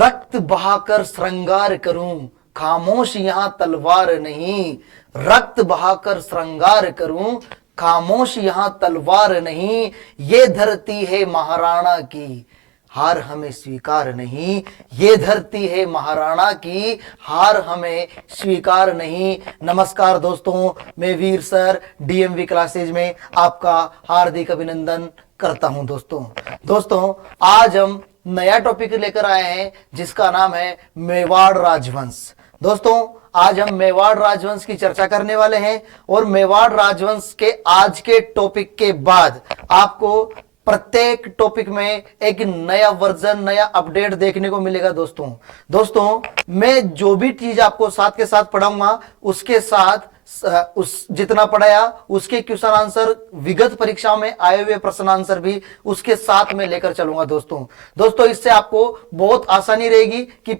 रक्त बहाकर श्रृंगार करूं, खामोश यहां तलवार नहीं। रक्त बहाकर श्रृंगार करूं, खामोश यहां तलवार नहीं। ये धरती है महाराणा की, हार हमें स्वीकार नहीं। ये धरती है महाराणा की, हार हमें स्वीकार नहीं। नमस्कार दोस्तों, मैं वीर सर डीएमवी क्लासेज में आपका हार्दिक अभिनंदन करता हूं। दोस्तों आज हम नया टॉपिक लेकर आए हैं जिसका नाम है मेवाड़ राजवंश। दोस्तों आज हम मेवाड़ राजवंश की चर्चा करने वाले हैं और मेवाड़ राजवंश के आज के टॉपिक के बाद आपको प्रत्येक टॉपिक में एक नया वर्जन, नया अपडेट देखने को मिलेगा। दोस्तों मैं जो भी चीज आपको साथ के साथ पढ़ाऊंगा उसके साथ उस जितना पढ़ाया उसके क्वेश्चन आंसर, विगत परीक्षाओं में आए हुए प्रश्न आंसर भी उसके साथ में लेकर चलूंगा। दोस्तों इससे आपको बहुत आसानी रहेगी कि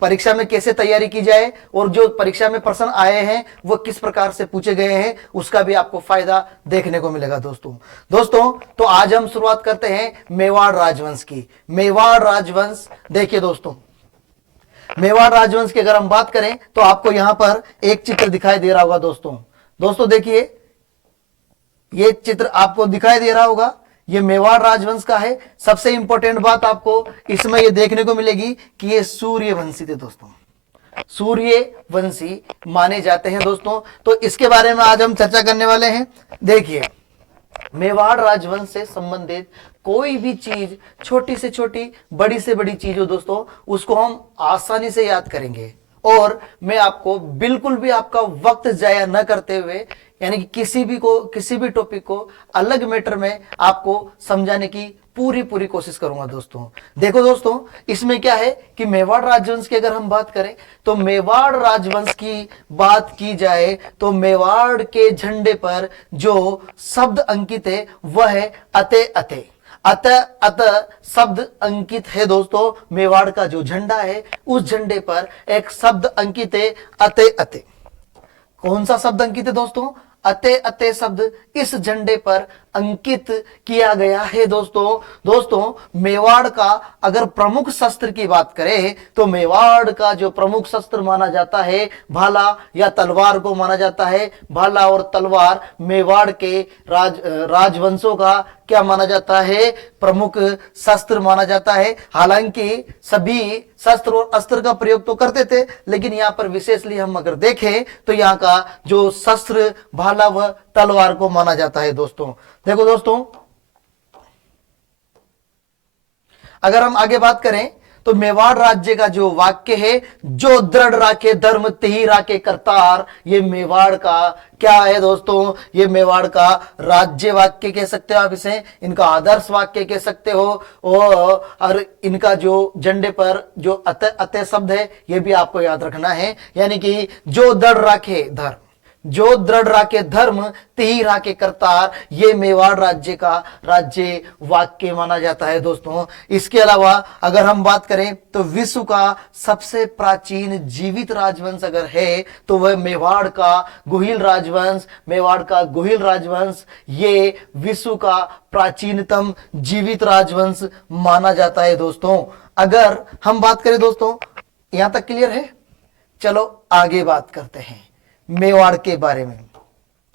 परीक्षा में कैसे तैयारी की जाए और जो परीक्षा में प्रश्न आए हैं वो किस प्रकार से पूछे गए हैं उसका भी आपको फायदा देखने को मिलेगा। दोस्तों तो आज हम शुरुआत करते हैं मेवाड़ राजवंश की। मेवाड़ राजवंश देखिए दोस्तों, मेवाड़ राजवंश की अगर हम बात करें तो आपको यहां पर एक चित्र दिखाई दे रहा होगा। दोस्तों देखिए, ये चित्र आपको दिखाई दे रहा होगा, ये मेवाड़ राजवंश का है। सबसे इंपॉर्टेंट बात आपको इसमें ये देखने को मिलेगी कि ये सूर्यवंशी थे। सूर्यवंशी माने जाते हैं। दोस्तों तो इसके बारे में आज हम चर्चा करने वाले हैं। देखिए, मेवाड़ राजवंश से संबंधित कोई भी चीज, छोटी से छोटी, बड़ी से बड़ी चीज हो दोस्तों, उसको हम आसानी से याद करेंगे और मैं आपको बिल्कुल भी आपका वक्त जाया न करते हुए, यानी कि किसी भी टॉपिक को अलग मैटर में आपको समझाने की पूरी कोशिश करूंगा। देखो दोस्तों, इसमें क्या है कि मेवाड़ राजवंश की अगर हम बात करें तो मेवाड़ राजवंश की बात की जाए तो मेवाड़ के झंडे पर जो शब्द अंकित है वह है अते अते। अत शब्द अंकित है। दोस्तों मेवाड़ का जो झंडा है उस झंडे पर एक शब्द अंकित है, अते अते। कौन सा शब्द अंकित है दोस्तों? अते अते शब्द इस झंडे पर अंकित किया गया है। दोस्तों मेवाड़ का अगर प्रमुख शस्त्र की बात करें तो मेवाड़ का जो प्रमुख शस्त्र माना जाता है भाला या तलवार को माना जाता है। भाला और तलवार मेवाड़ के राजवंशों का क्या माना जाता है? प्रमुख शस्त्र माना जाता है। हालांकि सभी शस्त्र और अस्त्र का प्रयोग तो करते थे, लेकिन यहां पर विशेषली हम अगर देखें तो यहां का जो शस्त्र भाला व तलवार को माना जाता है। देखो दोस्तों, अगर हम आगे बात करें तो मेवाड़ राज्य का जो वाक्य है, जो दृढ़ राखे धर्म तेहि राखे करतार, ये मेवाड़ का क्या है दोस्तों? ये मेवाड़ का राज्य वाक्य कह सकते हो आप इसे, इनका आदर्श वाक्य कह सकते हो। और इनका जो झंडे पर जो अते अते शब्द है ये भी आपको याद रखना है, यानी कि जो दृढ़ राखे धर्म, जो दृढ़ राखे धर्म तेहि राखे करतार, ये मेवाड़ राज्य का राज्य वाक्य माना जाता है। दोस्तों इसके अलावा अगर हम बात करें तो विश्व का सबसे प्राचीन जीवित राजवंश अगर है तो वह मेवाड़ का गुहिल राजवंश। मेवाड़ का गुहिल राजवंश ये विश्व का प्राचीनतम जीवित राजवंश माना जाता है। दोस्तों अगर हम बात करें, दोस्तों यहां तक क्लियर है? चलो आगे बात करते हैं मेवाड़ के बारे में।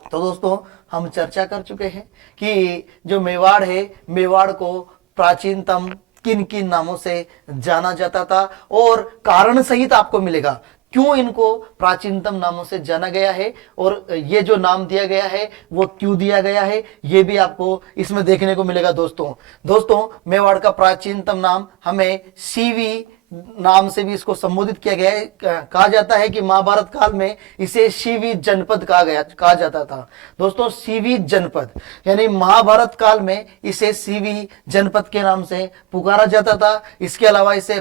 तो दोस्तों हम चर्चा कर चुके हैं कि जो मेवाड़ है, मेवाड़ को प्राचीनतम किन किन नामों से जाना जाता था और कारण सहित आपको मिलेगा क्यों इनको प्राचीनतम नामों से जाना गया है और ये जो नाम दिया गया है वो क्यों दिया गया है, ये भी आपको इसमें देखने को मिलेगा। दोस्तों मेवाड़ का प्राचीनतम नाम हमें सीवी नाम से भी इसको संबोधित किया गया है। कहा जाता है कि महाभारत काल में इसे सीवी जनपद कहा जाता था। दोस्तों सीवी जनपद यानी महाभारत काल में इसे सीवी जनपद के नाम से पुकारा जाता था। इसके अलावा इसे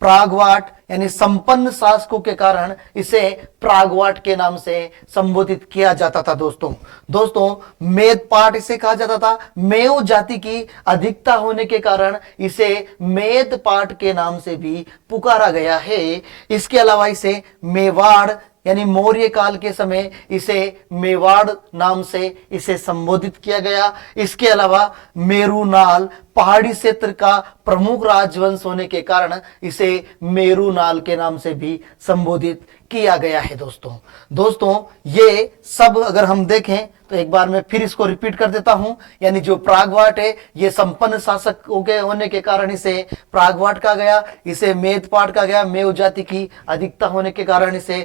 प्रागवाट यानी संपन्न शासकों के कारण इसे प्रागवाट के नाम से संबोधित किया जाता था। दोस्तों मेदपाट इसे कहा जाता था। मेव जाति की अधिकता होने के कारण इसे मेदपाट के नाम से भी पुकारा गया है। इसके अलावा इसे मेवाड़ यानी मौर्य काल के समय इसे मेवाड़ नाम से इसे संबोधित किया गया। इसके अलावा मेरुनाल पहाड़ी क्षेत्र का प्रमुख राजवंश होने के कारण इसे मेरुनाल के नाम से भी संबोधित किया गया है। दोस्तों ये सब अगर हम देखें तो एक बार मैं फिर इसको रिपीट कर देता हूं, यानी जो प्रागवाट है ये संपन्न शासकों के होने के कारण इसे प्रागवाट कहा गया। इसे मेदपाट कहा गया, मेव जाति की अधिकता होने के कारण इसे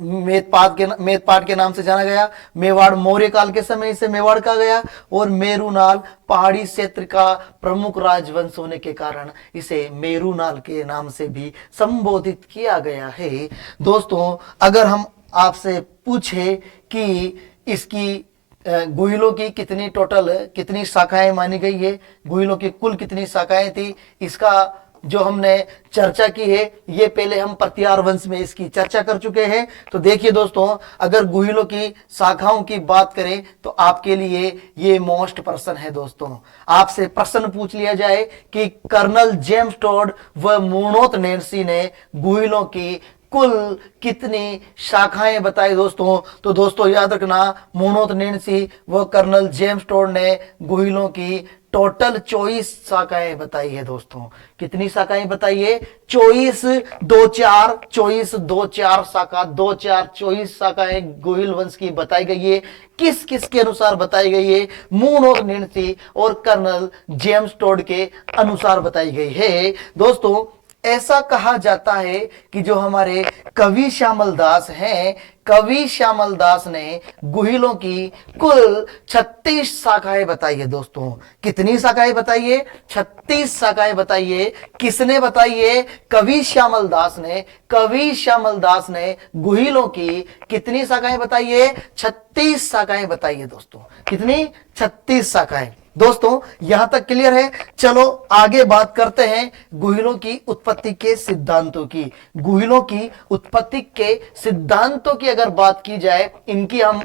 मेदपाट के नाम से जाना गया। मेवाड़ मौर्य काल के समय इसे मेवाड़ कहा गया और मेरुनाल पहाड़ी क्षेत्र का प्रमुख राजवंश होने के कारण इसे मेरुनाल के नाम से भी संबोधित किया गया है। दोस्तों अगर हम आपसे पूछे कि इसकी गुहिलों की कितनी शाखाएं मानी गई है, गुहिलों की कुल कितनी शाखाएं थी, इसका जो हमने चर्चा की है ये पहले हम प्रतिहार वंश में इसकी चर्चा कर चुके हैं। तो देखिए दोस्तों, अगर गुहिलों की शाखाओं की बात करें तो आपके लिए ये मोस्ट प्रश्न है। दोस्तों आपसे प्रश्न पूछ लिया जाए कि कर्नल जेम्स टोड व मुर्नोत नैन्सी ने गुहिलों की कुल कितनी शाखाएं बताई दोस्तों, तो दोस्तों याद रखना मुर्नोत नैन्सी व कर्नल जेम्स टोड ने गुहिलों की टोटल 24 शाखाएं बताई है। दोस्तों कितनी शाखाएं बताई है? 24 2 4 24 2 4 शाखा 2 4 24 शाखाएं गुहिल वंश की बताई गई है। किस किस के अनुसार बताई गई है? मुर्नोत नैन्सी और कर्नल जेम्स टोड के अनुसार बताई गई है। दोस्तों ऐसा कहा जाता है कि जो हमारे कवि श्यामल दास हैं, कवि श्यामल दास ने गुहिलों की कुल 36 शाखाएं बताई है। दोस्तों कितनी शाखाएं बताई है? 36 शाखाएं बताई है। किसने बताई है? कवि श्यामल दास ने। कवि श्यामल दास ने गुहिलों की कितनी शाखाएं बताई है? 36 शाखाएं बताई है। दोस्तों कितनी? 36 शाखाएं। दोस्तों यहां तक क्लियर है? चलो आगे बात करते हैं गुहिलों की उत्पत्ति के सिद्धांतों की। गुहिलों की उत्पत्ति के सिद्धांतों की अगर बात की जाए, इनकी हम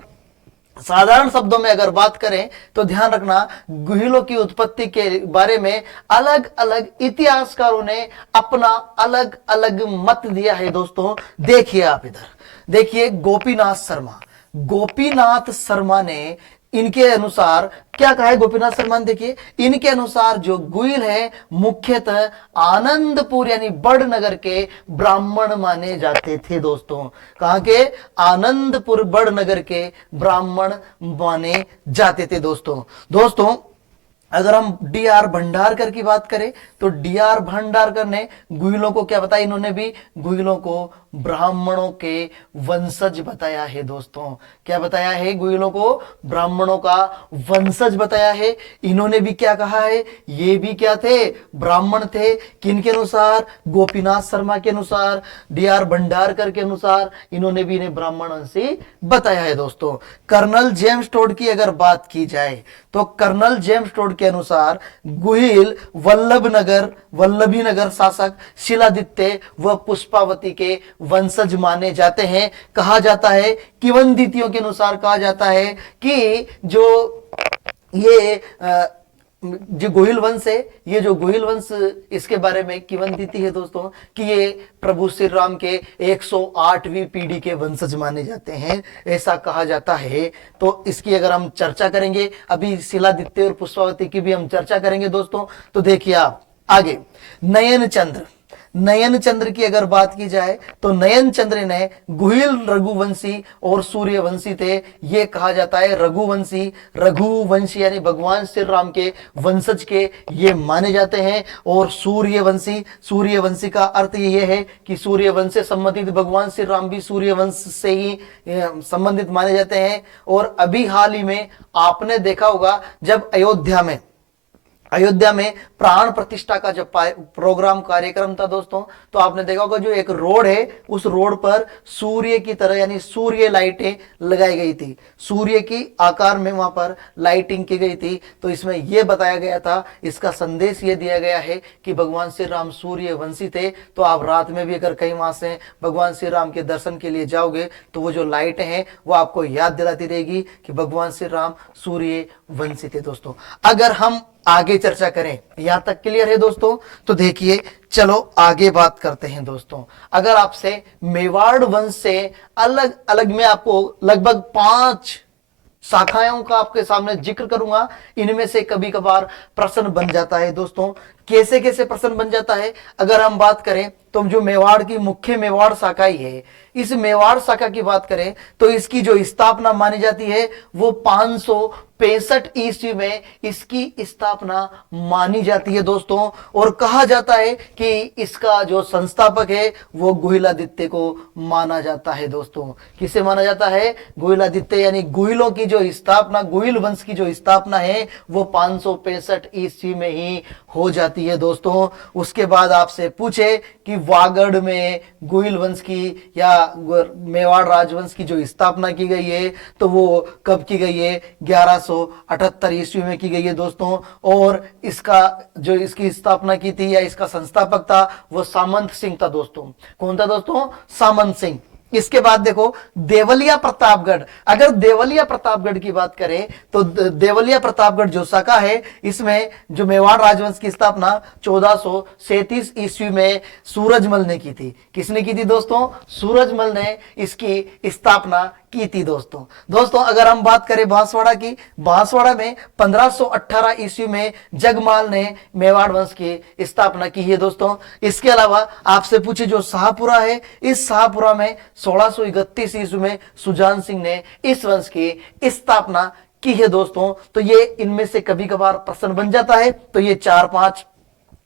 साधारण शब्दों में अगर बात करें तो ध्यान रखना गुहिलों की उत्पत्ति के बारे में अलग अलग इतिहासकारों ने अपना अलग अलग मत दिया है। दोस्तों देखिए, आप इधर देखिए, गोपीनाथ शर्मा ने इनके अनुसार क्या कहा है? गोपीनाथ शर्मा ने देखिए, इनके अनुसार जो गुहिल है मुख्यतः आनंदपुर यानी बड़नगर के ब्राह्मण माने जाते थे। दोस्तों कहां के? आनंदपुर बड़नगर के ब्राह्मण माने जाते थे। दोस्तों अगर हम डी.आर. भंडारकर की बात करें तो डी.आर. भंडारकर ने गुहिलों को क्या बताया? इन्होंने भी गुहिलों को ब्राह्मणों के वंशज बताया है। दोस्तों क्या बताया है? गुहिलों को ब्राह्मणों का वंशज बताया है। इन्होंने भी क्या कहा है? ये भी क्या थे? ब्राह्मण थे। किनके अनुसार? गोपीनाथ शर्मा के अनुसार, डी.आर. भंडारकर के अनुसार इन्होंने भी इन्हें ब्राह्मण वंशी बताया है। दोस्तों कर्नल जेम्स टोड की अगर बात की जाए तो कर्नल जेम्स टोड के अनुसार गुहिल वल्लभी नगर शासक शिलादित्य व पुष्पावती के वंशज माने जाते हैं। कहा जाता है, किंवदंतियों के अनुसार कहा जाता है कि जो गुहिल वंश है, ये जो गुहिल वंश, इसके बारे में किंवदंती है दोस्तों कि ये प्रभु श्री राम के 108वीं पीढ़ी के वंशज माने जाते हैं, ऐसा कहा जाता है। तो इसकी अगर हम चर्चा करेंगे, अभी शिलादित्य और पुष्पावती की भी हम चर्चा करेंगे दोस्तों। तो देखिए आप आगे, नयन चंद्र की अगर बात की जाए तो नयन चंद्र ने गुहिल रघुवंशी और सूर्यवंशी थे। ये कहा जाता है रघुवंशी यानी भगवान श्री राम के वंशज के ये माने जाते हैं। और सूर्यवंशी का अर्थ ये है कि सूर्यवंश से संबंधित भगवान श्री राम भी सूर्यवंश से ही संबंधित माने जाते हैं। और अभी हाल ही में आपने देखा होगा जब अयोध्या में प्राण प्रतिष्ठा का जब प्रोग्राम कार्यक्रम था दोस्तों, तो आपने देखा होगा जो एक रोड है, उस रोड पर सूर्य की तरह यानी सूर्य लाइटें लगाई गई थी, सूर्य की आकार में वहां पर लाइटिंग की गई थी। तो इसमें यह बताया गया था, इसका संदेश ये दिया गया है कि भगवान श्री राम सूर्यवंशी थे। तो आप रात में भी अगर कहीं वहां से भगवान श्री राम के दर्शन के लिए जाओगे तो वो जो लाइटें हैं वो आपको याद दिलाती रहेगी कि भगवान श्री राम सूर्यवंशी थे। दोस्तों अगर हम आगे आगे चर्चा करें। यहां तक क्लियर है दोस्तों? तो देखिए चलो आगे बात करते हैं दोस्तों। अगर आपसे मेवाड़ वंश से अलग अलग मैं आपको लगभग 5 शाखाओं का आपके सामने जिक्र करूंगा, इनमें से कभी कभार प्रश्न बन जाता है दोस्तों। कैसे कैसे प्रश्न बन जाता है? अगर हम बात करें तो जो मेवाड़ की मुख्य मेवाड़ शाखा ही है, इस मेवाड़ शाखा की बात करें तो इसकी जो स्थापना मानी जाती है वो 565 ईस्वी में इसकी स्थापना मानी जाती है दोस्तों। और कहा जाता है कि इसका जो संस्थापक है वो गुहिलादित्य को माना जाता है दोस्तों। किसे माना जाता है? गुहिलादित्य, यानी गुहिलों की जो स्थापना, गुहिल वंश की जो स्थापना है वो 565 ईस्वी में ही हो जाती है दोस्तों। उसके बाद आपसे पूछे कि वागड़ में गुहिल वंश की या मेवाड़ राजवंश की जो स्थापना की गई है तो वो कब की गई है? 1178 ईस्वी में की गई है दोस्तों। और इसका जो इसकी स्थापना की थी या इसका संस्थापक था वो सामंत सिंह था दोस्तों। कौन था दोस्तों? सामंत सिंह। इसके बाद देखो देवलिया प्रतापगढ़। अगर देवलिया प्रतापगढ़ की बात करें तो देवलिया प्रतापगढ़ जो शाखा है इसमें जो मेवाड़ राजवंश की स्थापना 1437 ईस्वी में सूरजमल ने की थी। किसने की थी दोस्तों? सूरजमल ने इसकी स्थापना की थी दोस्तों। दोस्तों अगर हम बात करें बांसवाड़ा की, बांसवाड़ा में 1518 ईस्वी में जगमाल ने मेवाड़ वंश की स्थापना की है दोस्तों। इसके अलावा आपसे पूछे जो शाहपुरा है, इस शाहपुरा में 1631 ईस्वी में सुजान सिंह ने इस वंश की स्थापना की है दोस्तों। तो ये इनमें से कभी कभार प्रश्न बन जाता है। तो ये 4-5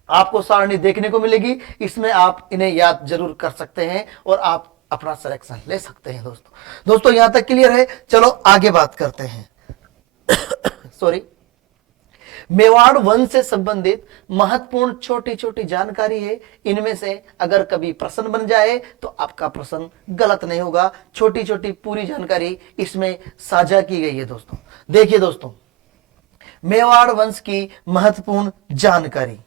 आपको सारणी देखने को मिलेगी, इसमें आप इन्हें याद जरूर कर सकते हैं और आप अपना सिलेक्शन ले सकते हैं दोस्तों। यहां तक क्लियर है? चलो आगे बात करते हैं। सॉरी, मेवाड़ वंश से संबंधित महत्वपूर्ण छोटी छोटी जानकारी है, इनमें से अगर कभी प्रश्न बन जाए तो आपका प्रश्न गलत नहीं होगा। छोटी छोटी पूरी जानकारी इसमें साझा की गई है दोस्तों। देखिए दोस्तों, मेवाड़ वंश की महत्वपूर्ण जानकारी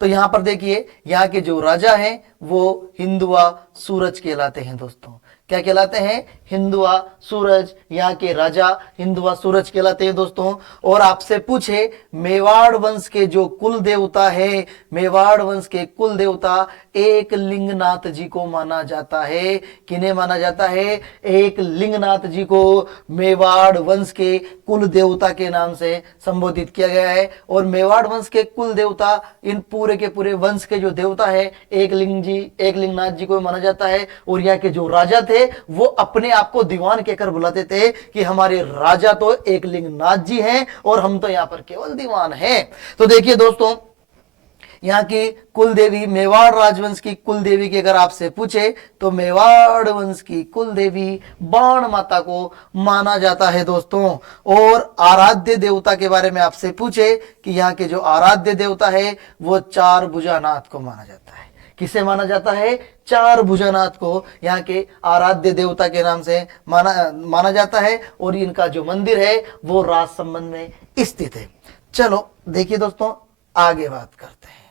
तो यहां पर देखिए, यहां के जो राजा हैं वो हिंदुआ सूरज कहलाते हैं दोस्तों। क्या कहलाते हैं? हिंदुआ सूरज। यहाँ के राजा हिंदुआ सूरज कहलाते हैं दोस्तों। और आपसे पूछे मेवाड़ वंश के जो कुल देवता है, मेवाड़ वंश के कुल देवता एक लिंगनाथ जी को माना जाता है। किन्हें माना जाता है? एक लिंगनाथ जी को मेवाड़ वंश के कुल देवता के नाम से संबोधित किया गया है। और मेवाड़ वंश के कुल देवता, इन पूरे के पूरे वंश के जो देवता है एक लिंगनाथ जी को माना जाता है। और यहाँ के जो राजा थे वो अपने आप को दीवान कहकर बुलाते थे कि हमारे राजा तो एक लिंगनाथ जी हैं और हम तो यहां पर केवल दीवान हैं। तो देखिए दोस्तों, यहाँ की कुल देवी, मेवाड़ राजवंश की कुल देवी की अगर आपसे पूछे तो मेवाड़ वंश की कुल देवी बाण माता को माना जाता है दोस्तों। और आराध्य देवता के बारे में आपसे पूछे कि यहाँ के जो आराध्य देवता है वो 4 भुजानाथ को माना जाता है। किसे माना जाता है? 4 भुजानाथ को यहाँ के आराध्य देवता के नाम से माना जाता है। और इनका जो मंदिर है वो राजसमंद में स्थित है। चलो देखिए दोस्तों, आगे बात करते हैं।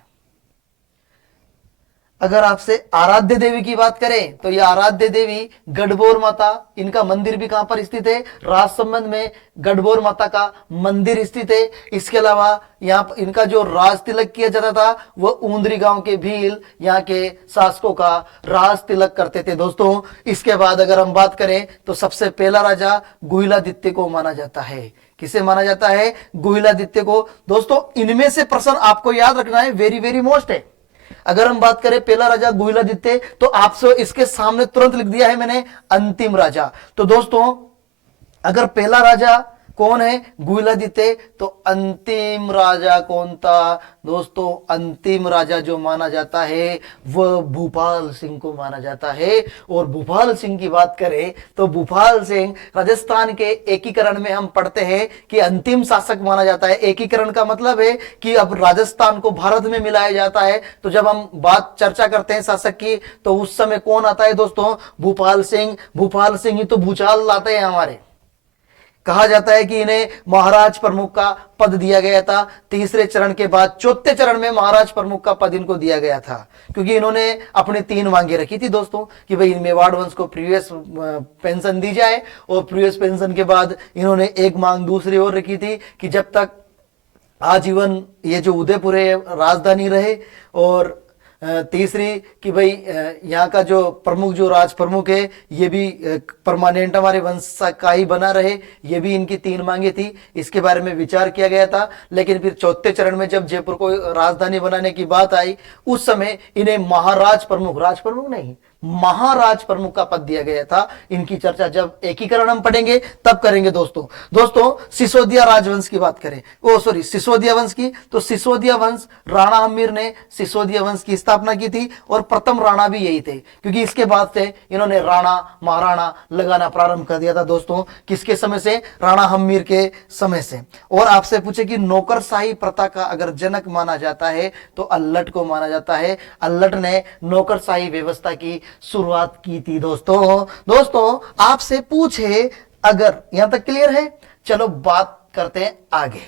अगर आपसे आराध्य देवी की बात करें तो ये आराध्य देवी गढ़बोर माता, इनका मंदिर भी कहां पर स्थित है? राजसमंद में गढ़बोर माता का मंदिर स्थित है। इसके अलावा यहाँ इनका जो राज तिलक किया जाता था वो ऊंदरी गांव के भील यहाँ के शासकों का राज तिलक करते थे दोस्तों। इसके बाद अगर हम बात करें तो सबसे पहला राजा गुहिलादित्य को माना जाता है। किसे माना जाता है? गुहिलादित्य को। दोस्तों इनमें से प्रश्न आपको याद रखना है, वेरी वेरी मोस्ट है। अगर हम बात करें पहला राजा गुहिलादित्य तो आपसे इसके सामने तुरंत लिख दिया है मैंने अंतिम राजा। तो दोस्तों अगर पहला राजा कौन है? गुहिलादित्य। तो अंतिम राजा कौन था दोस्तों? अंतिम राजा जो माना जाता है वह भूपाल सिंह को माना जाता है। और भूपाल सिंह की बात करें तो भूपाल सिंह राजस्थान के एकीकरण में हम पढ़ते हैं कि अंतिम शासक माना जाता है। एकीकरण का मतलब है कि अब राजस्थान को भारत में मिलाया जाता है। तो जब हम बात चर्चा करते हैं शासक की तो उस समय कौन आता है दोस्तों? भूपाल सिंह। भूपाल सिंह ही तो भूचाल लाते हैं हमारे। कहा जाता है कि इन्हें महाराज प्रमुख का पद दिया गया था। तीसरे चरण के बाद चौथे चरण में महाराज प्रमुख का पद इनको दिया गया था, क्योंकि इन्होंने अपने 3 मांगे रखी थी दोस्तों कि भाई मेवाड़ वंश को प्रीवियस पेंशन दी जाए। और प्रीवियस पेंशन के बाद इन्होंने एक मांग दूसरी और रखी थी कि जब तक आजीवन ये जो उदयपुर है राजधानी रहे। और तीसरी कि भाई यहाँ का जो प्रमुख जो राज प्रमुख है ये भी परमानेंट हमारे वंश का ही बना रहे। ये भी इनकी 3 मांगे थी, इसके बारे में विचार किया गया था। लेकिन फिर चौथे चरण में जब जयपुर को राजधानी बनाने की बात आई उस समय इन्हें महाराज प्रमुख, राज प्रमुख नहीं महाराज प्रमुख का पद दिया गया था। इनकी चर्चा जब एकीकरण हम पढ़ेंगे तब करेंगे दोस्तों सिसोदिया राजवंश की बात करें, सिसोदिया वंश की, तो सिसोदिया वंश राणा हम्मीर ने सिसोदिया वंश की स्थापना की थी और प्रथम राणा भी यही थे, क्योंकि इसके बाद से इन्होंने राणा महाराणा लगाना प्रारंभ कर दिया था दोस्तों। किसके समय से? राणा हम्मीर के समय से। और आपसे पूछे कि नौकरशाही प्रथा का अगर जनक माना जाता है तो अल्लट को माना जाता है। अल्लट ने नौकरशाही व्यवस्था की शुरुआत की थी दोस्तों आपसे पूछे, अगर यहां तक क्लियर है? चलो बात करते हैं आगे।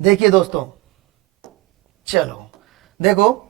देखिए दोस्तों, चलो देखो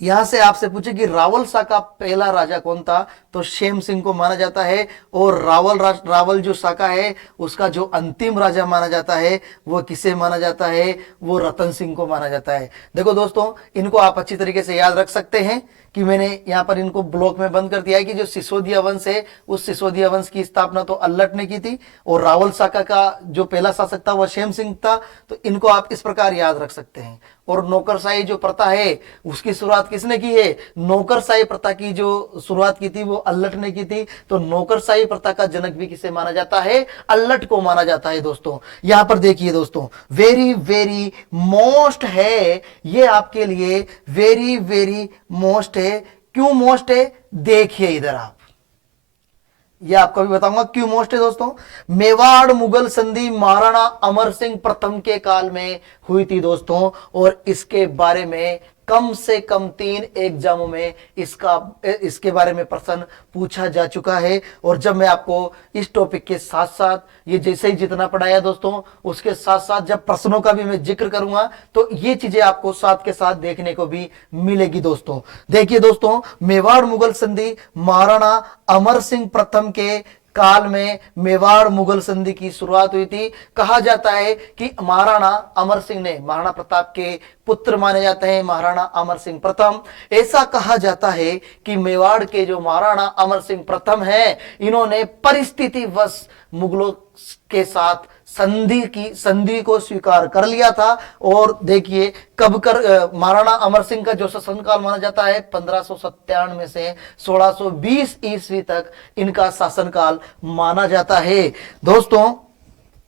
यहां से आपसे पूछे कि रावल शाह का पहला राजा कौन था, तो शेम सिंह को माना जाता है। और रावल जो शाखा है उसका जो अंतिम राजा माना जाता है वो किसे माना जाता है? वो रतन सिंह को माना जाता है। देखो दोस्तों, इनको आप अच्छी तरीके से याद रख सकते हैं कि मैंने यहां पर इनको ब्लॉक में बंद कर दिया है कि जो सिसोदिया वंश है उस सिसोदिया वंश की स्थापना तो अल्लट ने की थी और रावल शाखा का जो पहला शासक था वह शेम सिंह था। तो इनको आप इस प्रकार याद रख सकते हैं। और नौकरशाही जो प्रथा है उसकी शुरुआत किसने की है? नौकरशाही प्रथा की जो शुरुआत की थी वो अल्लट ने की थी। तो नौकरशाही प्रथा का जनक भी किसे माना जाता है? अल्लट को माना जाता है दोस्तों। यहां पर देखिए दोस्तों, वेरी वेरी मोस्ट है ये आपके लिए, वेरी वेरी मोस्ट है। क्यों मोस्ट है? देखिए इधर आप, ये आपको भी बताऊंगा क्यों मोस्ट है दोस्तों। मेवाड़ मुगल संधि महाराणा अमर सिंह प्रथम के काल में हुई थी दोस्तों। और इसके बारे में कम से कम 3 एग्जामों में इसके बारे में प्रश्न पूछा जा चुका है। और जब मैं आपको इस टॉपिक के साथ साथ ये जैसे ही जितना पढ़ाया दोस्तों उसके साथ साथ जब प्रश्नों का भी मैं जिक्र करूंगा तो ये चीजें आपको साथ के साथ देखने को भी मिलेगी दोस्तों। देखिए दोस्तों, मेवाड़ मुगल संधि महाराणा अमर सिंह प्रथम के काल में मेवाड़ मुगल संधि की शुरुआत हुई थी। कहा जाता है कि महाराणा अमर सिंह ने, महाराणा प्रताप के पुत्र माने जाते हैं महाराणा अमर सिंह प्रथम। ऐसा कहा जाता है कि मेवाड़ के जो महाराणा अमर सिंह प्रथम हैं इन्होंने परिस्थितिवश मुगलों के साथ संधि को स्वीकार कर लिया था। और देखिए कब कर महाराणा अमर सिंह का जो शासनकाल माना जाता है 1597 से 1620 ईस्वी तक इनका शासनकाल माना जाता है दोस्तों।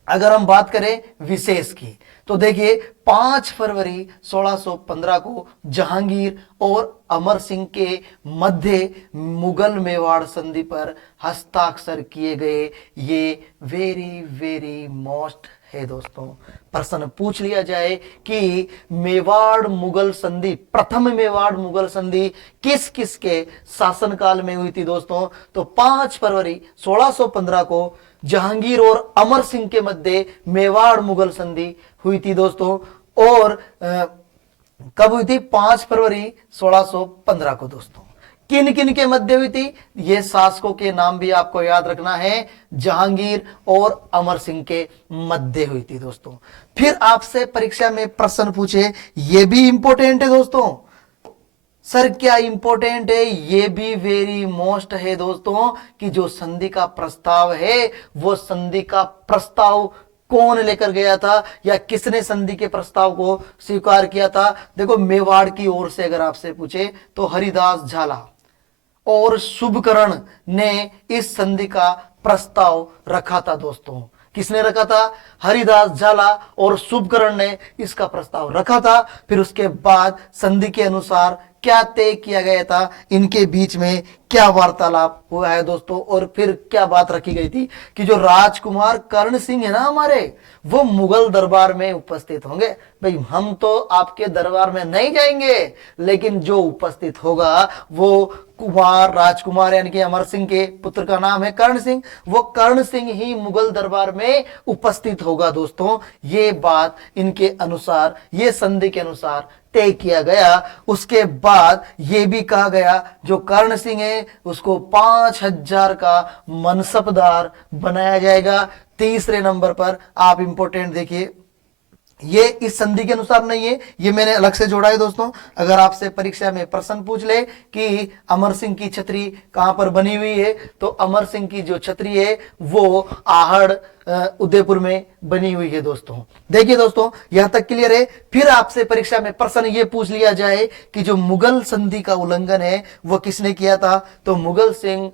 अगर हम बात करें विशेष की तो देखिए 5 फरवरी 1615 को जहांगीर और अमर सिंह के मध्य मुगल मेवाड़ संधि पर हस्ताक्षर किए गए। ये वेरी वेरी मोस्ट है दोस्तों। प्रश्न पूछ लिया जाए कि मेवाड़ मुगल संधि, प्रथम मेवाड़ मुगल संधि किस किस के शासनकाल में हुई थी दोस्तों, तो 5 फरवरी 1615 को जहांगीर और अमर सिंह के मध्य मेवाड़ मुगल संधि हुई थी दोस्तों। और कब हुई थी? 5 फरवरी 1615 को दोस्तों। किन किन के मध्य हुई थी? ये शासकों के नाम भी आपको याद रखना है, जहांगीर और अमर सिंह के मध्य हुई थी दोस्तों। फिर आपसे परीक्षा में प्रश्न पूछे, ये भी इंपॉर्टेंट है दोस्तों। सर क्या इंपॉर्टेंट है? ये भी वेरी मोस्ट है दोस्तों कि जो संधि का प्रस्ताव है वो संधि का प्रस्ताव कौन लेकर गया था या किसने संधि के प्रस्ताव को स्वीकार किया था। देखो मेवाड़ की ओर से अगर आपसे पूछे तो हरिदास झाला और शुभकरण ने इस संधि का प्रस्ताव रखा था दोस्तों। किसने रखा था? हरिदास झाला और शुभकरण ने इसका प्रस्ताव रखा था। फिर उसके बाद संधि के अनुसार क्या तय किया गया था, इनके बीच में क्या वार्तालाप हुआ है दोस्तों। और फिर क्या बात रखी गई थी कि जो राजकुमार कर्ण सिंह है ना हमारे, वो मुगल दरबार में उपस्थित होंगे। भाई हम तो आपके दरबार में नहीं जाएंगे, लेकिन जो उपस्थित होगा वो कुमार राजकुमार यानी कि अमर सिंह के पुत्र का नाम है कर्ण सिंह, वो कर्ण सिंह ही मुगल दरबार में उपस्थित होगा दोस्तों। ये बात इनके अनुसार, ये संधि के अनुसार तय किया गया। उसके बाद यह भी कहा गया जो कर्ण सिंह है उसको 5000 का मनसबदार बनाया जाएगा। तीसरे नंबर पर आप इंपॉर्टेंट देखिए, ये इस संधि के अनुसार नहीं है, ये मैंने अलग से जोड़ा है दोस्तों। अगर आपसे परीक्षा में प्रश्न पूछ ले कि अमर सिंह की छतरी कहां पर बनी हुई है, तो अमर सिंह की जो छतरी है वो आहड़ उदयपुर में बनी हुई है दोस्तों। देखिए दोस्तों, यहां तक क्लियर है। फिर आपसे परीक्षा में प्रश्न ये पूछ लिया जाए कि जो मुगल संधि का उल्लंघन है वो किसने किया था, तो मुगल सिंह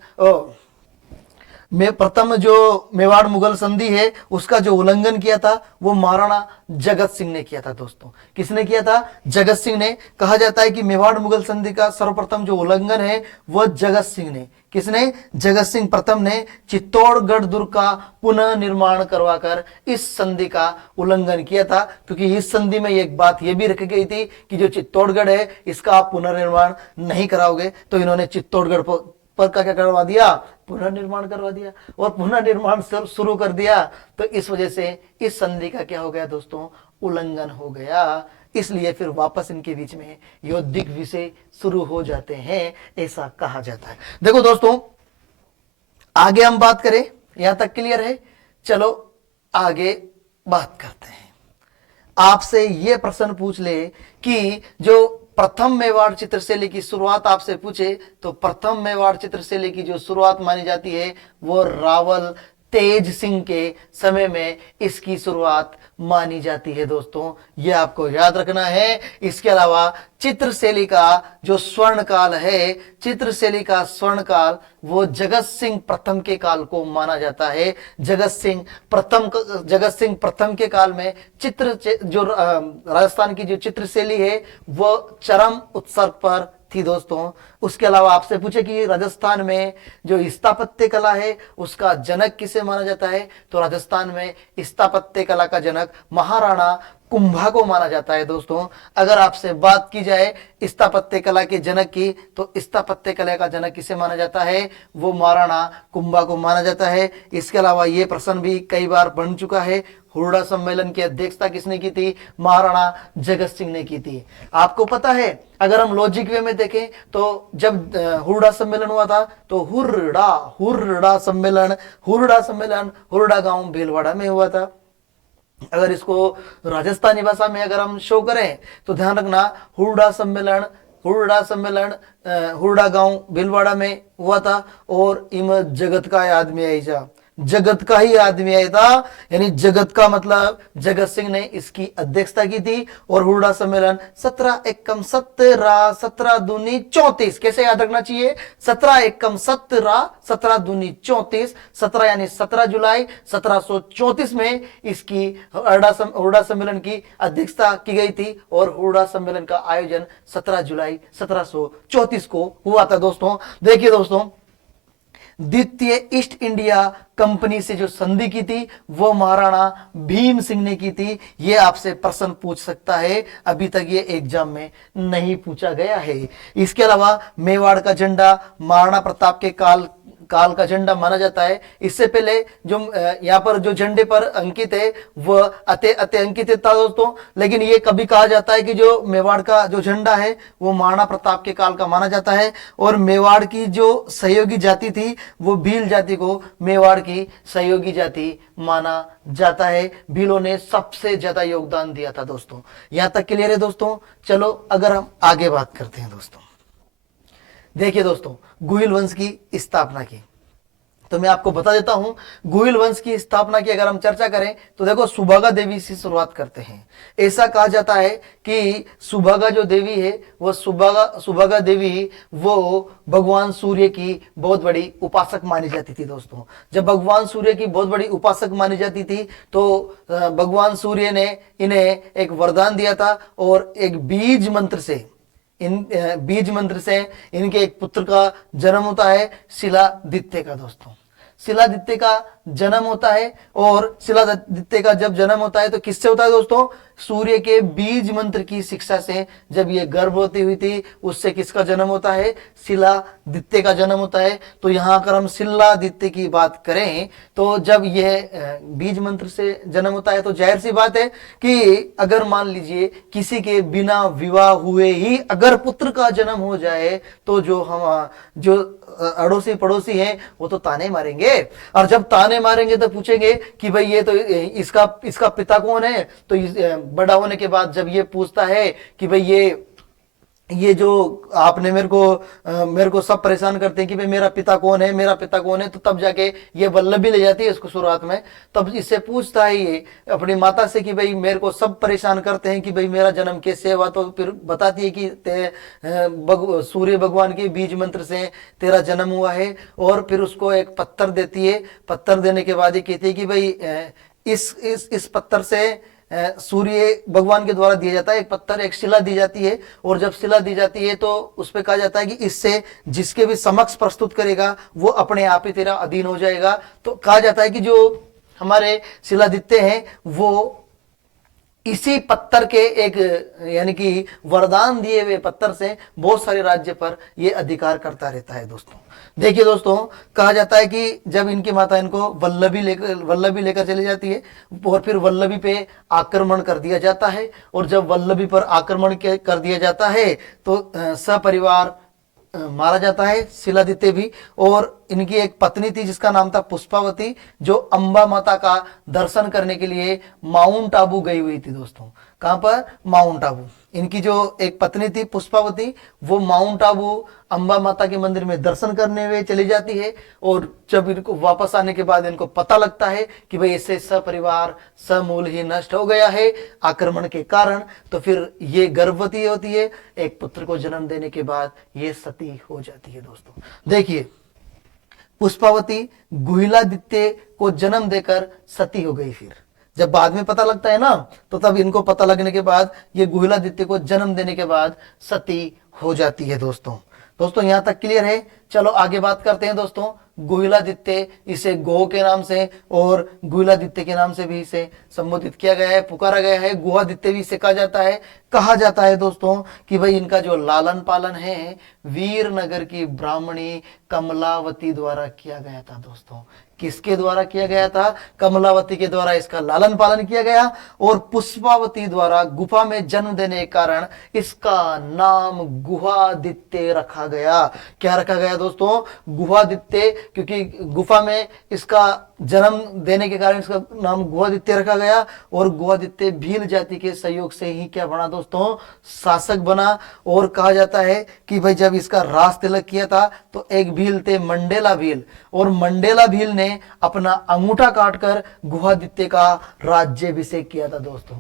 में प्रथम जो मेवाड़ मुगल संधि है उसका जो उल्लंघन किया था वो महाराणा जगत सिंह ने किया था दोस्तों। किसने किया था? जगत सिंह ने। कहा जाता है कि मेवाड़ मुगल संधि का सर्वप्रथम जो उल्लंघन है वो जगत सिंह ने। किसने? जगत सिंह प्रथम ने चित्तौड़गढ़ दुर्ग का पुनः निर्माण करवाकर इस संधि का उल्लंघन किया था, क्योंकि इस संधि में एक बात यह भी रखी गई थी कि जो चित्तौड़गढ़ है इसका आप पुनर्निर्माण नहीं कराओगे, तो इन्होंने चित्तौड़गढ़ पर क्या करवा दिया? पुनर्निर्माण करवा दिया और पुनर्निर्माण शुरू कर दिया। तो इस वजह से इस संधि का क्या हो गया दोस्तों? उल्लंघन हो गया। इसलिए फिर वापस इनके बीच में यौद्धिक विषय शुरू हो जाते हैं, ऐसा कहा जाता है। देखो दोस्तों, आगे हम बात करें, यहां तक क्लियर है? चलो आगे बात करते हैं। आपसे यह प्रश्न पूछ ले कि जो प्रथम मेवाड़ चित्रशैली की शुरुआत आपसे पूछे, तो प्रथम मेवाड़ चित्रशैली की जो शुरुआत मानी जाती है वो रावल तेज सिंह के समय में इसकी शुरुआत मानी जाती है दोस्तों। ये आपको याद रखना है। इसके अलावा चित्रशैली का जो स्वर्ण काल है, चित्रशैली का स्वर्ण काल वो जगत सिंह प्रथम के काल को माना जाता है। जगत सिंह प्रथम के काल में जो राजस्थान की जो चित्रशैली है वो चरम उत्सर्ग पर थी दोस्तों। उसके अलावा आपसे पूछे कि राजस्थान में जो स्थापत्य कला है उसका जनक किसे माना जाता है, तो राजस्थान में स्थापत्य कला का जनक महाराणा कुंभा को माना जाता है दोस्तों। अगर आपसे बात की जाए स्थापत्य कला के जनक की, तो स्थापत्य कला का जनक किसे माना जाता है, वो महाराणा कुंभा को माना जाता है। इसके अलावा ये प्रश्न भी कई बार बन चुका है, हुरडा सम्मेलन की अध्यक्षता किसने की थी? महाराणा जगत सिंह ने की थी। आपको पता है, अगर हम लॉजिक वे में देखें तो जब हुरडा सम्मेलन हुआ था तो हुरडा सम्मेलन हुरडा गांव भीलवाड़ा में हुआ था। अगर इसको राजस्थानी भाषा में अगर हम शो करें तो ध्यान रखना, हुरडा सम्मेलन हुरडा गांव भीलवाड़ा में हुआ था और इम जगत का आदमी आई जा, जगत का ही आदमी आया था, यानी जगत का मतलब जगत सिंह ने इसकी अध्यक्षता की थी। और हुरडा सम्मेलन 17 एकम 17 17 दूनी 34, कैसे याद रखना चाहिए? 17 एकम 17 17 दूनी 34, 17 यानी 17 जुलाई 1734 में इसकी हुरडा सम्मेलन की अध्यक्षता की गई थी और हुरडा सम्मेलन का आयोजन 17 जुलाई 1734 को हुआ था दोस्तों। देखिए दोस्तों, द्वितीय ईस्ट इंडिया कंपनी से जो संधि की थी वो महाराणा भीम सिंह ने की थी। ये आपसे प्रश्न पूछ सकता है, अभी तक ये एग्जाम में नहीं पूछा गया है। इसके अलावा मेवाड़ का झंडा महाराणा प्रताप के काल का झंडा माना जाता है। इससे पहले जो यहाँ पर जो झंडे पर अंकित है वह अते अंकित था दोस्तों, लेकिन ये कभी कहा जाता है कि जो मेवाड़ का जो झंडा है वो महाराणा प्रताप के काल का माना जाता है। और मेवाड़ की जो सहयोगी जाति थी वो भील जाति को मेवाड़ की सहयोगी जाति माना जाता है। भीलों ने सबसे ज्यादा योगदान दिया था दोस्तों। यहां तक क्लियर है दोस्तों? चलो अगर हम आगे बात करते हैं दोस्तों, देखिए दोस्तों, गुहिल वंश की स्थापना की, तो मैं आपको बता देता हूं गुहिल वंश की स्थापना की अगर हम चर्चा करें तो देखो सुभगा देवी से शुरुआत करते हैं। ऐसा कहा जाता है कि सुभगा जो देवी है वो सुभगा देवी वो भगवान सूर्य की बहुत बड़ी उपासक मानी जाती थी दोस्तों। जब भगवान सूर्य की बहुत बड़ी उपासक मानी जाती थी तो भगवान सूर्य ने इन्हें एक वरदान दिया था और एक बीज मंत्र से इनके एक पुत्र का जन्म होता है, शिलादित्य का दोस्तों। शिलादित्य का जन्म होता है और शिलादित्य का जब जन्म होता है तो किससे होता है दोस्तों? सूर्य के बीज मंत्र की शिक्षा से जब ये गर्भवती हुई थी उससे किसका जन्म होता है? शिलादित्य का जन्म होता है। तो यहाँ अगर हम शिलादित्य की बात करें तो जब यह बीज मंत्र से जन्म होता है तो जाहिर सी बात है कि अगर मान लीजिए किसी के बिना विवाह हुए ही अगर पुत्र का जन्म हो जाए तो जो अड़ोसी पड़ोसी हैं वो तो ताने मारेंगे, और जब ताने ताने मारेंगे तो पूछेंगे कि भाई ये तो इसका इसका पिता कौन है। तो बड़ा होने के बाद जब ये पूछता है कि भाई ये जो आपने मेरे को सब परेशान करते हैं कि भाई मेरा पिता कौन है, मेरा पिता कौन है, तो तब जाके ये वल्लभी ले जाती है इसको शुरुआत में। तब इससे पूछता है ये अपनी माता से कि भाई मेरे को सब परेशान करते हैं कि भाई मेरा जन्म कैसे हुआ। तो फिर बताती है कि सूर्य भगवान के बीज मंत्र से तेरा जन्म हुआ है। और फिर उसको एक पत्थर देती है। पत्थर देने के बाद ये कहती है कि भाई इस पत्थर से सूर्य भगवान के द्वारा दिया जाता है एक पत्थर, एक शिला दी जाती है। और जब शिला दी जाती है तो उस पर कहा जाता है कि इससे जिसके भी समक्ष प्रस्तुत करेगा वो अपने आप ही तेरा अधीन हो जाएगा। तो कहा जाता है कि जो हमारे शिलादित्य हैं वो इसी पत्थर के एक यानी कि वरदान दिए हुए पत्थर से बहुत सारे राज्य पर यह अधिकार करता रहता है। दोस्तों देखिए दोस्तों, कहा जाता है कि जब इनकी माता इनको वल्लभी लेकर चली जाती है और फिर वल्लभी पे आक्रमण कर दिया जाता है। और जब वल्लभी पर आक्रमण कर दिया जाता है तो सपरिवार मारा जाता है शिलादित्य भी। और इनकी एक पत्नी थी जिसका नाम था पुष्पावती, जो अंबा माता का दर्शन करने के लिए माउंट आबू गई हुई थी। दोस्तों कहां पर? माउंट आबू। इनकी जो एक पत्नी थी पुष्पावती वो माउंट आबू अंबा माता के मंदिर में दर्शन करने हुए चली जाती है। और जब इनको वापस आने के बाद इनको पता लगता है कि भाई इससे सपरिवार समूल ही नष्ट हो गया है आक्रमण के कारण, तो फिर ये गर्भवती होती है। एक पुत्र को जन्म देने के बाद ये सती हो जाती है। दोस्तों देखिए, पुष्पावती गुहिलादित्य को जन्म देकर सती हो गई। फिर जब बाद में पता लगता है ना, तो तब इनको पता लगने के बाद ये गुहिलादित्य को जन्म देने के बाद सती हो जाती है। दोस्तों यहां तक क्लियर है। चलो आगे बात करते हैं। दोस्तों गुहिलादित्य, इसे गो के नाम से और गुहिलादित्य के नाम से भी इसे संबोधित किया गया है, पुकारा गया है। गुहादित्य भी इसे कहा जाता है दोस्तों कि भाई इनका जो लालन पालन है वीरनगर की ब्राह्मणी कमलावती द्वारा किया गया था। दोस्तों किसके द्वारा किया गया था? कमलावती के द्वारा इसका लालन पालन किया गया। और पुष्पावती द्वारा गुफा में जन्म देने के कारण इसका नाम गुहादित्य रखा गया। क्या रखा गया दोस्तों? गुहादित्य, क्योंकि गुफा में इसका जन्म देने के कारण इसका नाम गुहादित्य रखा गया। और गुहादित्य भील जाति के सहयोग से ही क्या बना दोस्तों? शासक बना। और कहा जाता है कि भाई जब इसका राज तिलक किया था तो एक भील थे मंडेला भील, और मंडेला भील ने अपना अंगूठा काटकर गुहादित्य का राज्याभिषेक किया था। दोस्तों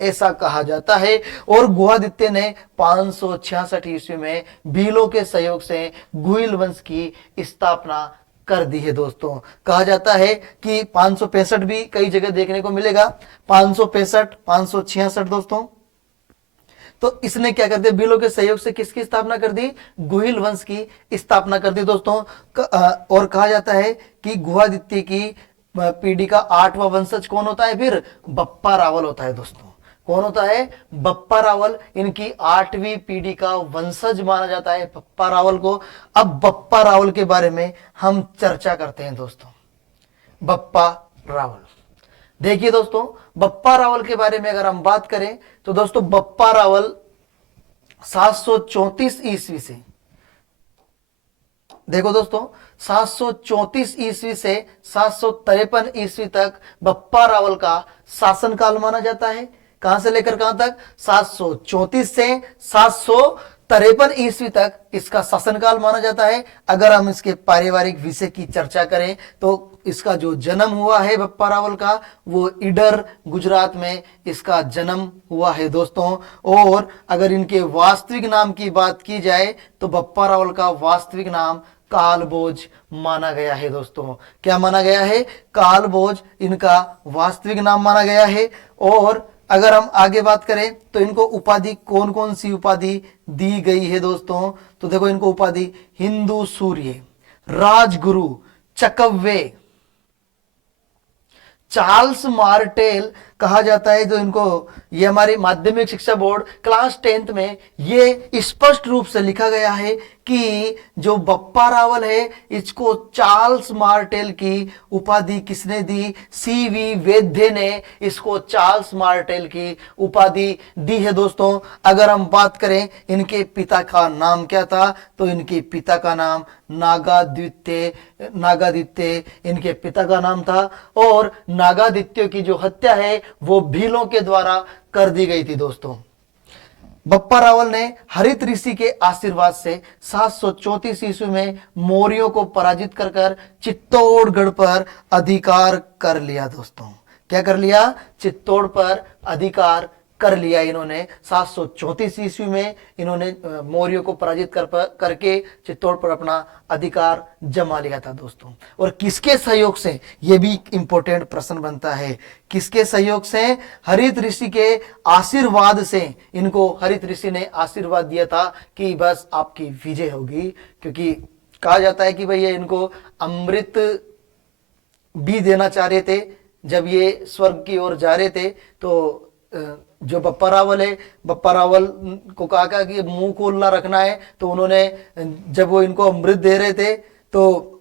ऐसा कहा जाता है। और गुहादित्य ने 566 ईस्वी में भीलों के सहयोग से गुहिल वंश की स्थापना कर दी है। दोस्तों कहा जाता है कि 565 भी कई जगह देखने को मिलेगा। 565, 566 दोस्तों। तो इसने क्या कर दिया? भीलों के सहयोग से किसकी स्थापना कर दी? गुहिल वंश की स्थापना कर दी। दोस्तों और कहा जाता है कि गुहादित्य की पीढ़ी का 8वां वंशज कौन होता है? फिर बप्पा रावल होता है। दोस्तों कौन होता है? बप्पा रावल इनकी 8वीं पीढ़ी का वंशज माना जाता है, बप्पा रावल को। अब बप्पा रावल के बारे में हम चर्चा करते हैं। दोस्तों बप्पा रावल, देखिए दोस्तों बप्पा रावल के बारे में अगर हम बात करें तो दोस्तों बप्पा रावल 734 ईस्वी से, देखो दोस्तों 734 ईस्वी से 753 ईस्वी तक बप्पा रावल का शासनकाल माना जाता है। कहां से लेकर कहां तक? 734 से 753 ईस्वी तक इसका शासनकाल माना जाता है। अगर हम इसके पारिवारिक विषय की चर्चा करें तो इसका जो जन्म हुआ है बप्पा रावल का, वो ईडर गुजरात में इसका जन्म हुआ है। दोस्तों और अगर इनके वास्तविक नाम की बात की जाए तो बप्पा रावल का वास्तविक नाम कालभोज माना गया है। दोस्तों क्या माना गया है? कालभोज इनका वास्तविक नाम माना गया है। और अगर हम आगे बात करें तो इनको उपाधि कौन कौन सी उपाधि दी गई है? दोस्तों तो देखो इनको उपाधि हिंदू सूर्य, राजगुरु, चकव्वे, चार्ल्स मार्टेल कहा जाता है, जो इनको ये हमारे माध्यमिक शिक्षा बोर्ड क्लास 10th में ये स्पष्ट रूप से लिखा गया है कि जो बप्पा रावल है इसको चार्ल्स मार्टेल की उपाधि किसने दी? सीवी वैद्य ने इसको चार्ल्स मार्टेल की उपाधि दी है दोस्तों। अगर हम बात करें इनके पिता का नाम क्या था, तो इनके पिता का नाम नागादित्य इनके पिता का नाम था, और नागादित्य की जो हत्या है वो भीलों के द्वारा कर दी गई थी दोस्तों। बप्पा रावल ने हरित ऋषि के आशीर्वाद से 734 ईस्वी में मौर्यों को पराजित कर चित्तौड़गढ़ पर अधिकार कर लिया दोस्तों। क्या कर लिया? चित्तौड़ पर अधिकार कर लिया इन्होंने। 734 ईस्वी में इन्होंने मौर्यों को पराजित करके चित्तौड़ पर अपना अधिकार जमा लिया था दोस्तों। और किसके सहयोग से? ये भी इंपॉर्टेंट प्रश्न बनता है। किसके सहयोग से? हरित ऋषि के आशीर्वाद से। इनको हरित ऋषि ने आशीर्वाद दिया था कि बस आपकी विजय होगी, क्योंकि कहा जाता है कि भाई ये इनको अमृत भी देना चाह रहे थे। जब ये स्वर्ग की ओर जा रहे थे तो जो बप्पा रावल है, बप्पा रावल को कहा कि मुंह खुला रखना है, तो उन्होंने जब वो इनको अमृत दे रहे थे तो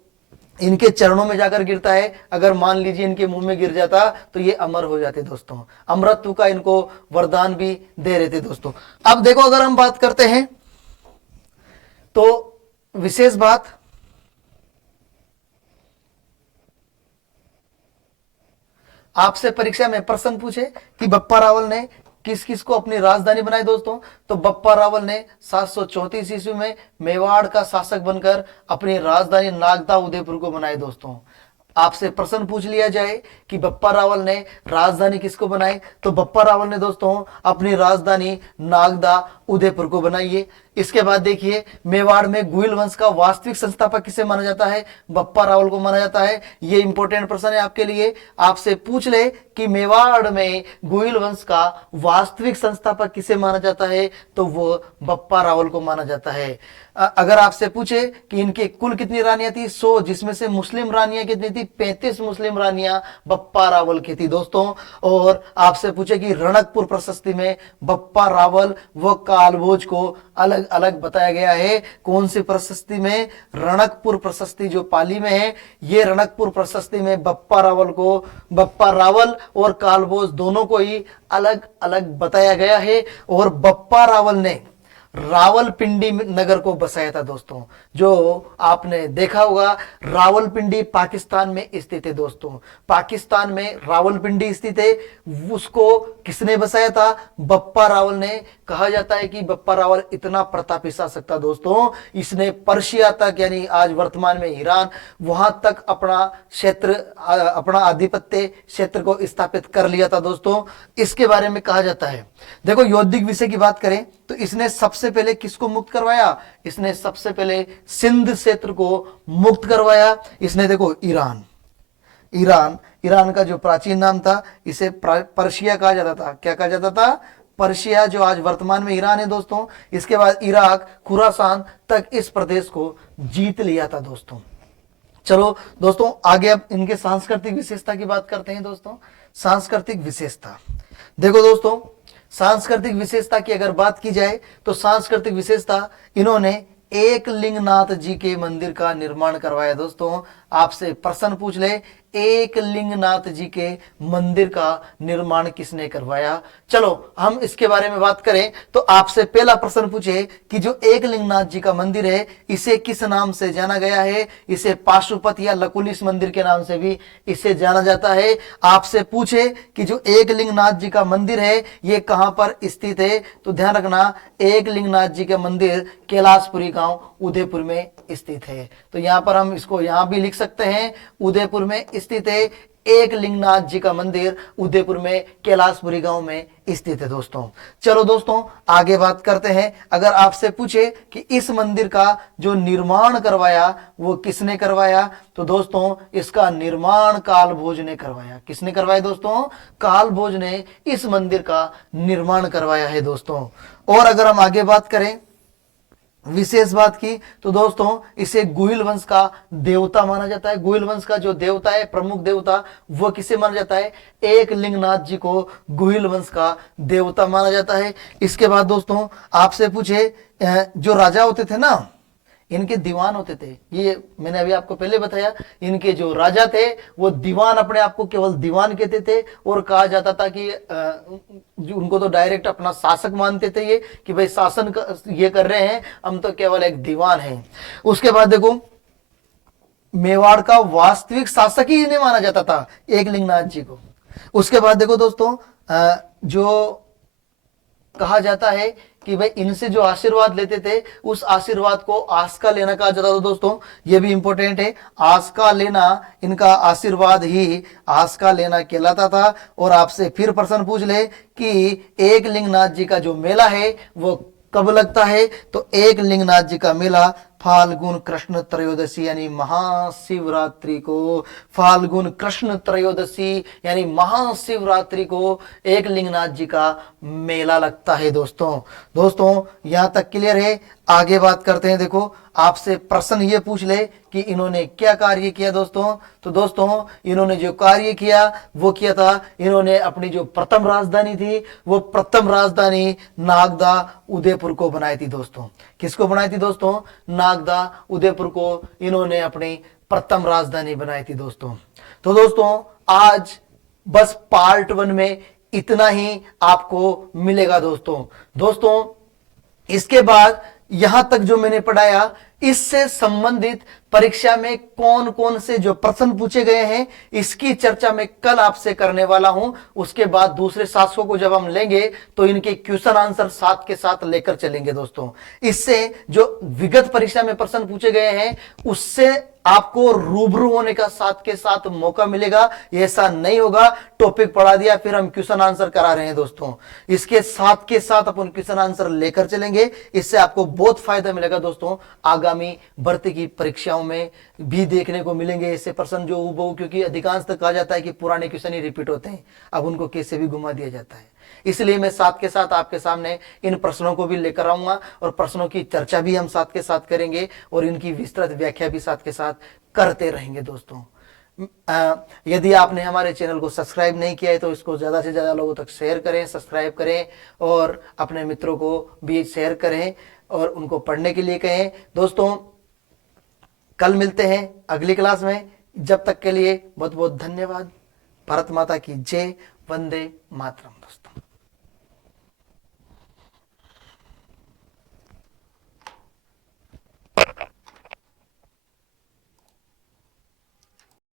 इनके चरणों में जाकर गिरता है। अगर मान लीजिए इनके मुंह में गिर जाता तो ये अमर हो जाते दोस्तों। अमरत्व का इनको वरदान भी दे रहे थे दोस्तों। अब देखो, अगर हम बात करते हैं तो विशेष बात, आपसे परीक्षा में प्रश्न पूछे कि बप्पा रावल ने किस किस को अपनी राजधानी बनाई दोस्तों, तो बप्पा रावल ने 734 ईस्वी में मेवाड़ का शासक बनकर अपनी राजधानी नागदा उदयपुर को बनाई दोस्तों। आपसे प्रश्न पूछ लिया जाए कि बप्पा रावल ने राजधानी किसको बनाई, तो बप्पा रावल ने दोस्तों अपनी राजधानी नागदा उदयपुर को बनाई है। इसके बाद देखिए, मेवाड़ में गुइल वंश का वास्तविक संस्थापक किसे माना जाता है? बप्पा रावल को माना जाता है। ये इंपॉर्टेंट प्रश्न है आपके लिए। आपसे पूछ ले कि मेवाड़ में गुइल वंश का वास्तविक संस्थापक किसे माना जाता है, तो वो बप्पा रावल को माना जाता है। अगर आपसे पूछे कि इनके कुल कितनी रानियां थी? 100, जिसमें से मुस्लिम रानियां कितनी थी? 35 मुस्लिम रानियां बप्पा रावल की थी दोस्तों। और आपसे पूछे कि रणकपुर प्रशस्ति में बप्पा रावल व कालभोज को अलग अलग बताया गया है। कौन सी प्रशस्ति में? रणकपुर प्रशस्ति जो पाली में है, ये रणकपुर प्रशस्ति में बप्पा रावल और कालभोज दोनों को ही अलग अलग बताया गया है। और बप्पा रावल ने रावलपिंडी नगर को बसाया था दोस्तों। जो आपने देखा होगा, रावलपिंडी पाकिस्तान में स्थित है दोस्तों। पाकिस्तान में रावलपिंडी स्थित है, उसको किसने बसाया था? बप्पा रावल ने। कहा जाता है कि बप्पा रावल इतना प्रतापी शासक था दोस्तों, इसने पर्शिया तक, यानी आज वर्तमान में ईरान, वहां तक अपना क्षेत्र, अपना आधिपत्य क्षेत्र को स्थापित कर लिया था दोस्तों। इसके बारे में कहा जाता है, देखो यौद्धिक विषय की बात करें तो इसने सबसे पहले किसको मुक्त करवाया? इसने सबसे पहले सिंध क्षेत्र को मुक्त करवाया। इसने देखो ईरान का जो प्राचीन नाम था, इसे पर्शिया कहा जाता था। क्या कहा जाता था? पर्शिया, जो आज वर्तमान में ईरान है दोस्तों। इसके बाद इराक, खुरासान तक इस प्रदेश को जीत लिया था दोस्तों। चलो दोस्तों, आगे अब इनके सांस्कृतिक विशेषता की बात करते हैं दोस्तों। सांस्कृतिक विशेषता देखो दोस्तों, सांस्कृतिक विशेषता की अगर बात की जाए तो सांस्कृतिक विशेषता, इन्होंने एकलिंगनाथ जी के मंदिर का निर्माण करवाया दोस्तों। आपसे प्रश्न पूछ ले, एकलिंगनाथ जी के मंदिर का निर्माण किसने करवाया? चलो हम इसके बारे में बात करें तो आपसे पहला प्रश्न पूछे कि जो एकलिंगनाथ जी का मंदिर है, इसे किस नाम से जाना गया है? इसे पाशुपत या लकुलिश मंदिर के नाम से भी इसे जाना जाता है। आपसे पूछे कि जो एकलिंगनाथ जी का मंदिर है ये कहां पर स्थित है, तो ध्यान रखना, एकलिंगनाथ जी का मंदिर कैलाशपुरी गांव उदयपुर में स्थित है। तो यहां पर हम इसको यहां भी लिख सकते हैं, उदयपुर में स्थित है एकलिंगनाथ जी का मंदिर, उदयपुर में कैलाशपुरी गांव में स्थित है दोस्तों। चलो दोस्तों, आगे बात करते हैं। अगर आपसे पूछे कि इस मंदिर का जो निर्माण करवाया वो किसने करवाया, तो दोस्तों इसका निर्माण कालभोज ने करवाया। किसने करवाया दोस्तों? कालभोज ने इस मंदिर का निर्माण करवाया है दोस्तों। और अगर हम आगे बात करें विशेष बात की तो दोस्तों इसे गुहिल वंश का देवता माना जाता है। गुहिल वंश का जो देवता है, प्रमुख देवता, वो किसे माना जाता है? एक लिंगनाथ जी को गुहिल वंश का देवता माना जाता है। इसके बाद दोस्तों आपसे पूछे जो राजा होते थे ना, इनके दीवान होते थे। ये मैंने अभी आपको पहले बताया, इनके जो राजा थे वो दीवान, अपने आप को केवल दीवान कहते थे, और कहा जाता था कि उनको तो डायरेक्ट अपना शासक मानते थे ये, कि भाई शासन ये कर रहे हैं, हम तो केवल एक दीवान हैं। उसके बाद देखो मेवाड़ का वास्तविक शासक ही इन्हें माना जाता था, एक लिंगनाथ जी को। उसके बाद देखो दोस्तों जो कहा जाता है कि भाई इनसे जो आशीर्वाद लेते थे, उस आशीर्वाद को आस्का लेना कहा जाता था। दोस्तों ये भी इंपॉर्टेंट है, आस्का लेना, इनका आशीर्वाद ही आस्का लेना कहलाता था। और आपसे फिर प्रश्न पूछ ले कि एक लिंगनाथ जी का जो मेला है वो कब लगता है? तो एक लिंगनाथ जी का मेला फाल्गुन कृष्ण त्रयोदशी यानी महाशिवरात्रि को, फाल्गुन कृष्ण त्रयोदशी यानी महाशिवरात्रि को एक लिंगनाथ जी का मेला लगता है। दोस्तों यहां तक क्लियर है? आगे बात करते हैं। देखो आपसे प्रश्न ये पूछ ले कि इन्होंने क्या कार्य किया दोस्तों। तो दोस्तों इन्होंने जो कार्य किया वो किया था, इन्होंने अपनी जो प्रथम राजधानी थी, वो प्रथम राजधानी नागदा उदयपुर को बनाई थी। दोस्तों किसको बनाई थी? दोस्तों नागदा उदयपुर को इन्होंने अपनी प्रथम राजधानी बनाई थी। तो दोस्तों आज बस पार्ट 1 में इतना ही आपको मिलेगा। दोस्तों इसके बाद यहां तक जो मैंने पढ़ाया, इससे संबंधित परीक्षा में कौन कौन से जो प्रश्न पूछे गए हैं, इसकी चर्चा मैं कल आपसे करने वाला हूं। उसके बाद दूसरे शासकों को जब हम लेंगे तो इनके क्वेश्चन आंसर साथ के साथ लेकर चलेंगे। दोस्तों इससे जो विगत परीक्षा में प्रश्न पूछे गए हैं उससे आपको रूबरू होने का साथ के साथ मौका मिलेगा। ऐसा नहीं होगा टॉपिक पढ़ा दिया फिर हम क्वेश्चन आंसर करा रहे हैं। दोस्तों इसके साथ के साथ अपन क्वेश्चन आंसर लेकर चलेंगे, इससे आपको बहुत फायदा मिलेगा। दोस्तों आगामी भर्ती की परीक्षाओं में भी देखने को मिलेंगे ऐसे प्रश्न जो हूबहू, क्योंकि अधिकांश तक कहा जाता है कि पुराने क्वेश्चन ही रिपीट होते हैं, अब उनको कैसे भी घुमा दिया जाता है। इसलिए मैं साथ के साथ आपके सामने इन प्रश्नों को भी लेकर आऊंगा और प्रश्नों की चर्चा भी हम साथ के साथ करेंगे और इनकी विस्तृत व्याख्या भी साथ के साथ करते रहेंगे। दोस्तों यदि आपने हमारे चैनल को सब्सक्राइब नहीं किया है तो इसको ज्यादा से ज्यादा लोगों तक शेयर करें, सब्सक्राइब करें और अपने मित्रों को भी शेयर करें और उनको पढ़ने के लिए कहें। दोस्तों कल मिलते हैं अगली क्लास में, जब तक के लिए बहुत बहुत धन्यवाद। भारत माता की जय, वंदे मातरम। दोस्तों